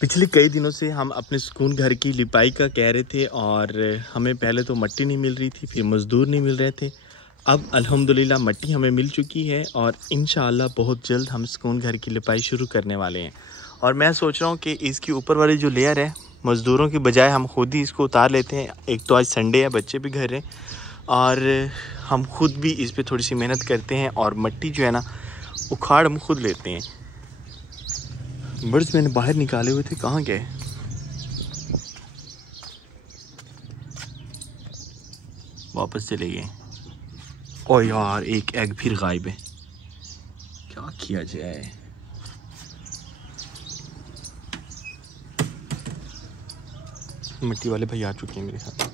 पिछले कई दिनों से हम अपने सुकून घर की लिपाई का कह रहे थे और हमें पहले तो मिट्टी नहीं मिल रही थी, फिर मज़दूर नहीं मिल रहे थे। अब अल्हम्दुलिल्लाह मिट्टी हमें मिल चुकी है और इंशाअल्लाह बहुत जल्द हम सुकून घर की लिपाई शुरू करने वाले हैं। और मैं सोच रहा हूँ कि इसकी ऊपर वाली जो लेयर है, मज़दूरों की बजाय हम खुद ही इसको उतार लेते हैं। एक तो आज संडे है, बच्चे भी घर हैं और हम खुद भी इस पर थोड़ी सी मेहनत करते हैं और मिट्टी जो है ना उखाड़ हम खुद लेते हैं। बर्ड्स मैंने बाहर निकाले हुए थे, कहाँ गए? वापस चले गए। ओ यार, एक एग फिर गायब है, क्या किया जाए। मिट्टी वाले भाई आ चुके हैं मेरे साथ।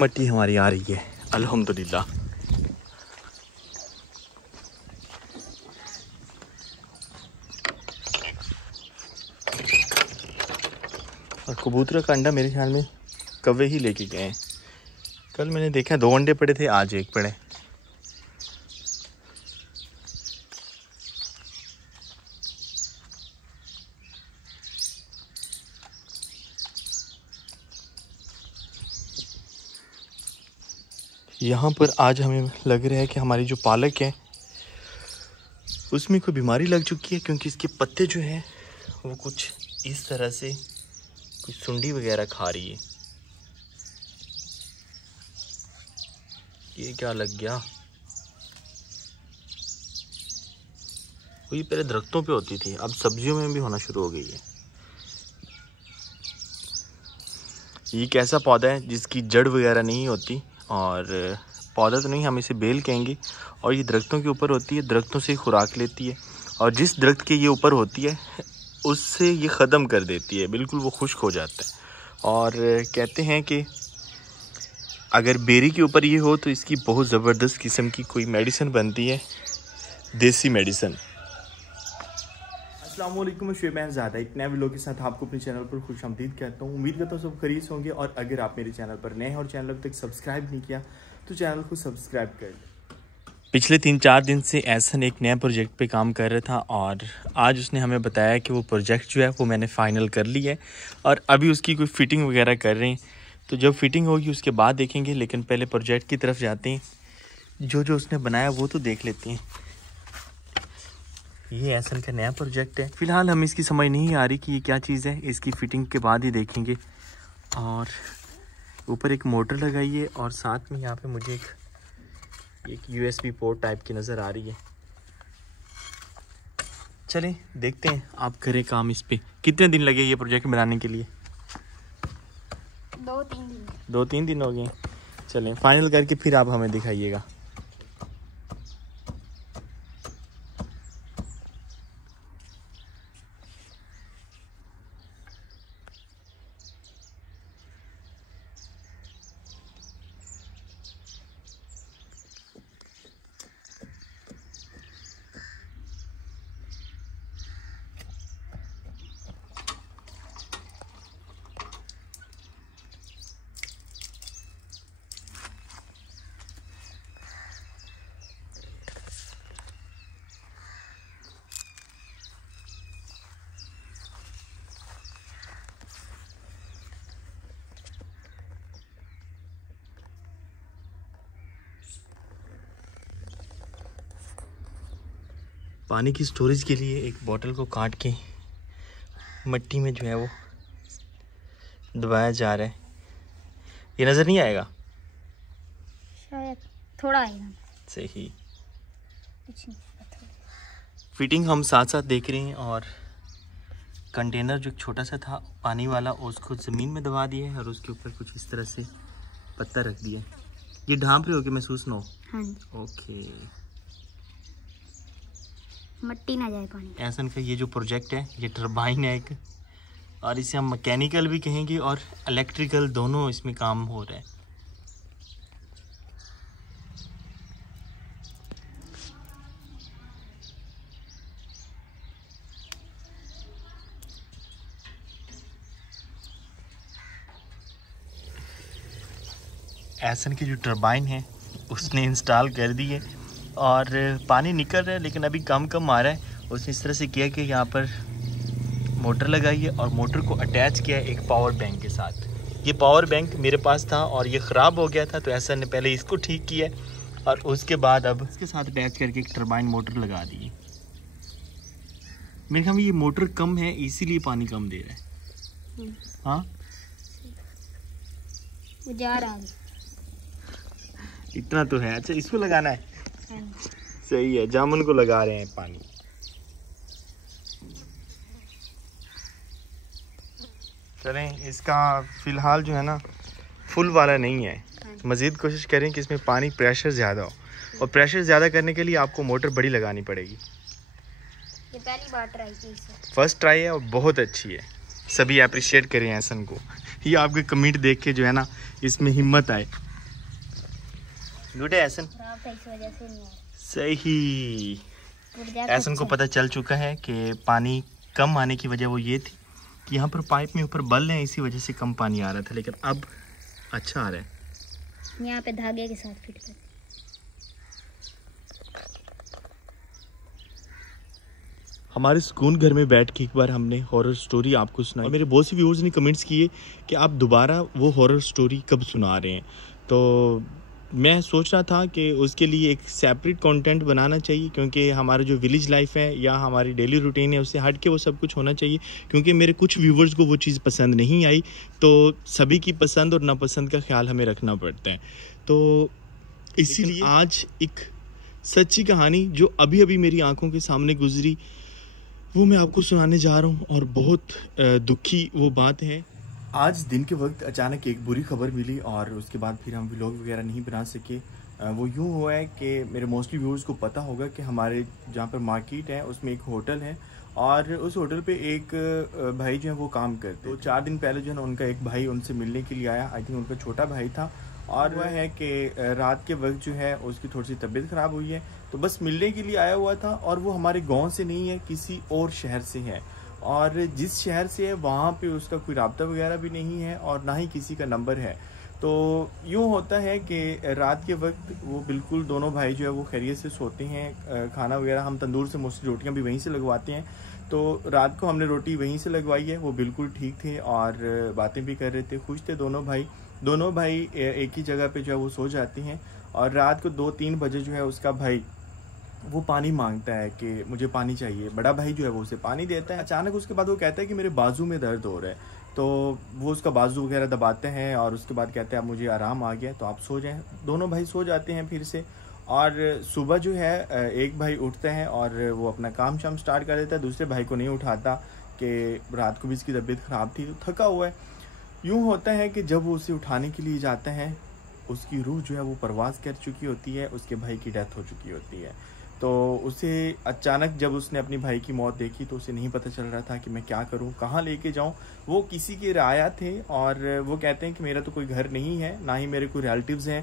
मिट्टी हमारी आ रही है अल्हम्दुलिल्लाह। और कबूतर का अंडा मेरे ख्याल में कौवे ही लेके गए हैं। कल मैंने देखा 2 अंडे पड़े थे, आज 1 पड़े। यहाँ पर आज हमें लग रहा है कि हमारी जो पालक है उसमें कोई बीमारी लग चुकी है, क्योंकि इसके पत्ते जो हैं वो कुछ इस तरह से कुछ सुंडी वगैरह खा रही है। ये क्या लग गया? वो ये पहले दरख्तों पे होती थी, अब सब्जियों में भी होना शुरू हो गई है। ये एक ऐसा पौधा है जिसकी जड़ वगैरह नहीं होती, और पौधा तो नहीं, हम इसे बेल कहेंगे। और ये दरख्तों के ऊपर होती है, दरख्तों से खुराक लेती है और जिस दरख्त के ये ऊपर होती है उससे ये ख़त्म कर देती है, बिल्कुल वो खुश्क हो जाता है। और कहते हैं कि अगर बेरी के ऊपर ये हो तो इसकी बहुत ज़बरदस्त किस्म की कोई मेडिसिन बनती है, देसी मेडिसिन। अस्सलाम वालेकुम, शुएब महमूद एक नए व्लॉग के साथ आपको अपने चैनल पर खुशामदीद कहता हूँ। उम्मीद करता हूँ सब खरीद होंगे। और अगर आप मेरे चैनल पर नए हैं और चैनल अब तक सब्सक्राइब नहीं किया तो चैनल को सब्सक्राइब कर लें। पिछले 3-4 दिन से एहसन एक नया प्रोजेक्ट पे काम कर रहा था और आज उसने हमें बताया कि वो प्रोजेक्ट जो है वो मैंने फ़ाइनल कर लिया है और अभी उसकी कोई फ़िटिंग वगैरह कर रहे हैं। तो जब फिटिंग होगी उसके बाद देखेंगे, लेकिन पहले प्रोजेक्ट की तरफ जाते हैं। जो जो उसने बनाया वो तो देख लेते हैं। ये एहसन का नया प्रोजेक्ट है, फ़िलहाल हमें इसकी समझ नहीं आ रही कि ये क्या चीज़ है, इसकी फ़िटिंग के बाद ही देखेंगे। और ऊपर एक मोटर लगाई है और साथ में यहाँ पे मुझे एक USB पोर्ट टाइप की नज़र आ रही है। चलें देखते हैं, आप करें काम इस पे। कितने दिन लगे ये प्रोजेक्ट बनाने के लिए? 2-3 दिन। 2-3 दिन हो गए। चलें फाइनल करके फिर आप हमें दिखाइएगा। पानी की स्टोरेज के लिए एक बोतल को काट के मिट्टी में जो है वो दबाया जा रहा है। ये नज़र नहीं आएगा, शायद थोड़ा आएगा। सही। कुछ नहीं, फिटिंग हम साथ साथ देख रहे हैं। और कंटेनर जो छोटा सा था पानी वाला उसको ज़मीन में दबा दिया है और उसके ऊपर कुछ इस तरह से पत्ता रख दिया। ये ढांप रहे हो कि महसूस ना हो? हाँ जी। ओके, मिट्टी ना जाए पानी। एहसन का ये जो प्रोजेक्ट है ये टरबाइन है एक, और इसे हम मैकेनिकल भी कहेंगे और इलेक्ट्रिकल दोनों इसमें काम हो रहा है। एहसन की जो टरबाइन है उसने इंस्टॉल कर दी है और पानी निकल रहा है लेकिन अभी कम कम आ रहा है। उसने इस तरह से किया कि यहाँ पर मोटर लगाई है और मोटर को अटैच किया है एक पावर बैंक के साथ। ये पावर बैंक मेरे पास था और ये ख़राब हो गया था, तो एहसन ने पहले इसको ठीक किया और उसके बाद अब इसके साथ अटैच करके एक टरबाइन मोटर लगा दी है। मेरे ख्याल में ये मोटर कम है इसीलिए पानी कम दे रहा है। हाँ जा रहा है, इतना तो है। अच्छा इसको लगाना है, सही है, जामुन को लगा रहे हैं पानी। चलें, इसका फ़िलहाल जो है ना फुल वाला नहीं है, मज़ीद कोशिश करें कि इसमें पानी प्रेशर ज़्यादा हो, और प्रेशर ज़्यादा करने के लिए आपको मोटर बड़ी लगानी पड़ेगी। ये पहली बार ट्राई की इसे। फर्स्ट ट्राई है और बहुत अच्छी है, सभी अप्रिशिएट करें एहसन को। ये आपके कमेंट देख के जो है ना इसमें हिम्मत आए। गुड है एहसन, इस वजह से नहीं है। सही। एहसन को पता चल चुका है कि पानी कम आने की वजह वो ये थी कि यहाँ पर पाइप में ऊपर बल है, इसी वजह से कम पानी आ रहा था, लेकिन अब अच्छा आ रहा है। यहाँ पे धागे के साथ फिट कर। हमारे सुकून घर में बैठ के एक बार हमने हॉरर स्टोरी आपको सुनाई और मेरे बहुत से व्यूअर्स ने कमेंट्स किए कि आप दोबारा वो हॉरर स्टोरी कब सुना रहे हैं। तो मैं सोच रहा था कि उसके लिए एक सेपरेट कंटेंट बनाना चाहिए, क्योंकि हमारा जो विलेज लाइफ है या हमारी डेली रूटीन है उससे हट के वो सब कुछ होना चाहिए, क्योंकि मेरे कुछ व्यूवर्स को वो चीज़ पसंद नहीं आई। तो सभी की पसंद और नापसंद का ख्याल हमें रखना पड़ता है। तो इसीलिए आज एक सच्ची कहानी जो अभी अभी मेरी आंखों के सामने गुजरी वो मैं आपको सुनाने जा रहा हूँ, और बहुत दुखी वो बात है। आज दिन के वक्त अचानक एक बुरी खबर मिली और उसके बाद फिर हम व्लॉग वगैरह नहीं बना सके। वो यूँ हुआ है कि मेरे मोस्टली व्यूअर्स को पता होगा कि हमारे जहाँ पर मार्केट है उसमें एक होटल है, और उस होटल पे एक भाई जो है वो काम करते। तो 4 दिन पहले जो है ना उनका एक भाई उनसे मिलने के लिए आया, आई थिंक उनका छोटा भाई था, और वह है कि रात के वक्त जो है उसकी थोड़ी सी तबीयत ख़राब हुई है, तो बस मिलने के लिए आया हुआ था। और वो हमारे गांव से नहीं है, किसी और शहर से है, और जिस शहर से है वहाँ पे उसका कोई राब्ता वगैरह भी नहीं है और ना ही किसी का नंबर है। तो यूँ होता है कि रात के वक्त वो बिल्कुल दोनों भाई जो है वो खैरियत से सोते हैं। खाना वगैरह हम तंदूर से मोस्टली रोटियाँ भी वहीं से लगवाते हैं, तो रात को हमने रोटी वहीं से लगवाई है। वो बिल्कुल ठीक थे और बातें भी कर रहे थे, खुश थे दोनों भाई। दोनों भाई एक ही जगह पे जो है वो सो जाते हैं, और रात को 2-3 बजे जो है उसका भाई वो पानी मांगता है कि मुझे पानी चाहिए। बड़ा भाई जो है वो उसे पानी देता है। अचानक उसके बाद वो कहता है कि मेरे बाजू में दर्द हो रहा है, तो वो उसका बाजू वगैरह दबाते हैं और उसके बाद कहते हैं अब मुझे आराम आ गया तो आप सो जाएं। दोनों भाई सो जाते हैं फिर से, और सुबह जो है एक भाई उठता है और वो अपना काम शाम स्टार्ट कर देता है, दूसरे भाई को नहीं उठाता कि रात को भी इसकी तबीयत ख़राब थी, तो थका हुआ है। यूँ होता है कि जब वो उसे उठाने के लिए जाता है उसकी रूह जो है वो परवाज़ कर चुकी होती है, उसके भाई की डेथ हो चुकी होती है। तो उसे अचानक जब उसने अपनी भाई की मौत देखी तो उसे नहीं पता चल रहा था कि मैं क्या करूं, कहाँ लेके जाऊं। वो किसी के राया थे और वो कहते हैं कि मेरा तो कोई घर नहीं है, ना ही मेरे कोई रिलेटिव्स हैं,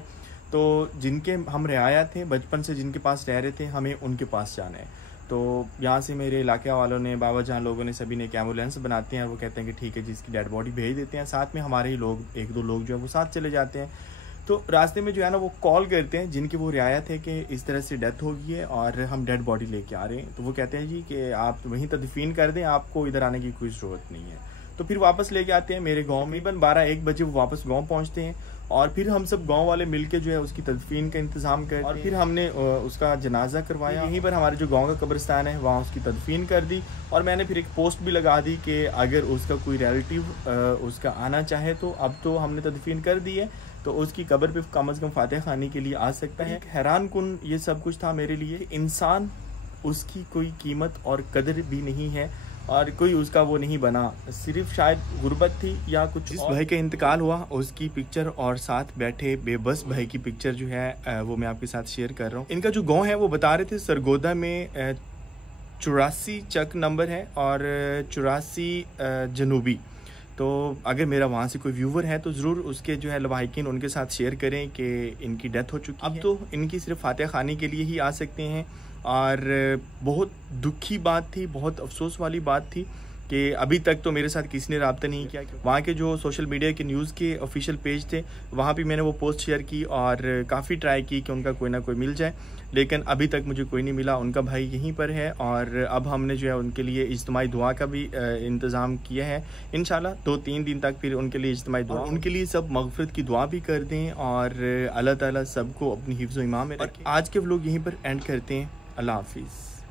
तो जिनके हम रियाया थे बचपन से जिनके पास रह रहे थे हमें उनके पास जाना है। तो यहाँ से मेरे इलाके वालों ने, बाबा जहाँ लोगों ने, सभी ने एक एम्बुलेंस बनाते हैं और वो कहते हैं कि ठीक है जिसकी डेड बॉडी भेज देते हैं। साथ में हमारे ही लोग 1-2 लोग जो है वो साथ चले जाते हैं। तो रास्ते में जो है ना वो कॉल करते हैं जिनकी वो रियाया थे कि इस तरह से डेथ हो गई है और हम डेड बॉडी लेके आ रहे हैं। तो वो कहते हैं जी कि आप वहीं तदफीन कर दें, आपको इधर आने की कोई ज़रूरत नहीं है। तो फिर वापस लेके आते हैं मेरे गांव में। 12-1 बजे वो वापस गांव पहुंचते हैं और फिर हम सब गांव वाले मिलके जो है उसकी तदफीन का इंतज़ाम करते हैं और फिर हमने उसका जनाजा करवाया। यहीं पर हमारे जो गाँव का कब्रिस्तान है वहाँ उसकी तदफीन कर दी। और मैंने फिर एक पोस्ट भी लगा दी कि अगर उसका कोई रिलेटिव उसका आना चाहे तो अब तो हमने तदफीन कर दी है तो उसकी कब्र पे कम से कम फातिहा खानी के लिए आ सकता है। हैरान कुन ये सब कुछ था मेरे लिए। इंसान, उसकी कोई कीमत और कदर भी नहीं है और कोई उसका वो नहीं बना, सिर्फ शायद गुर्बत थी या कुछ। जिस भाई का इंतकाल हुआ उसकी पिक्चर और साथ बैठे बेबस भाई की पिक्चर जो है वो मैं आपके साथ शेयर कर रहा हूँ। इनका जो गाँव है वो बता रहे थे सरगोदा में 84 चक नंबर है और 84 जनूबी। तो अगर मेरा वहाँ से कोई व्यूवर है तो ज़रूर उसके जो है लवाहिकीन उनके साथ शेयर करें कि इनकी डेथ हो चुकी है। अब तो इनकी सिर्फ फातिहा खाने के लिए ही आ सकते हैं। और बहुत दुखी बात थी, बहुत अफसोस वाली बात थी कि अभी तक तो मेरे साथ किसी ने रब्ता नहीं किया। वहाँ के जो सोशल मीडिया के न्यूज़ के ऑफिशियल पेज थे वहाँ भी मैंने वो पोस्ट शेयर की और काफ़ी ट्राई की कि उनका कोई ना कोई मिल जाए, लेकिन अभी तक मुझे कोई नहीं मिला। उनका भाई यहीं पर है और अब हमने जो है उनके लिए इज्तिमाई दुआ का भी इंतज़ाम किया है। इंशाल्लाह 2-3 दिन तक फिर उनके लिए इज्तिमाई दुआ, उनके लिए सब मग़फ़िरत की दुआ भी कर दें और अल्लाह ताला सबको अपनी हिफ्ज़-ओ-ईमान में रखें। आज के व्लॉग यहीं पर एंड करते हैं। अल्लाह हाफिज़।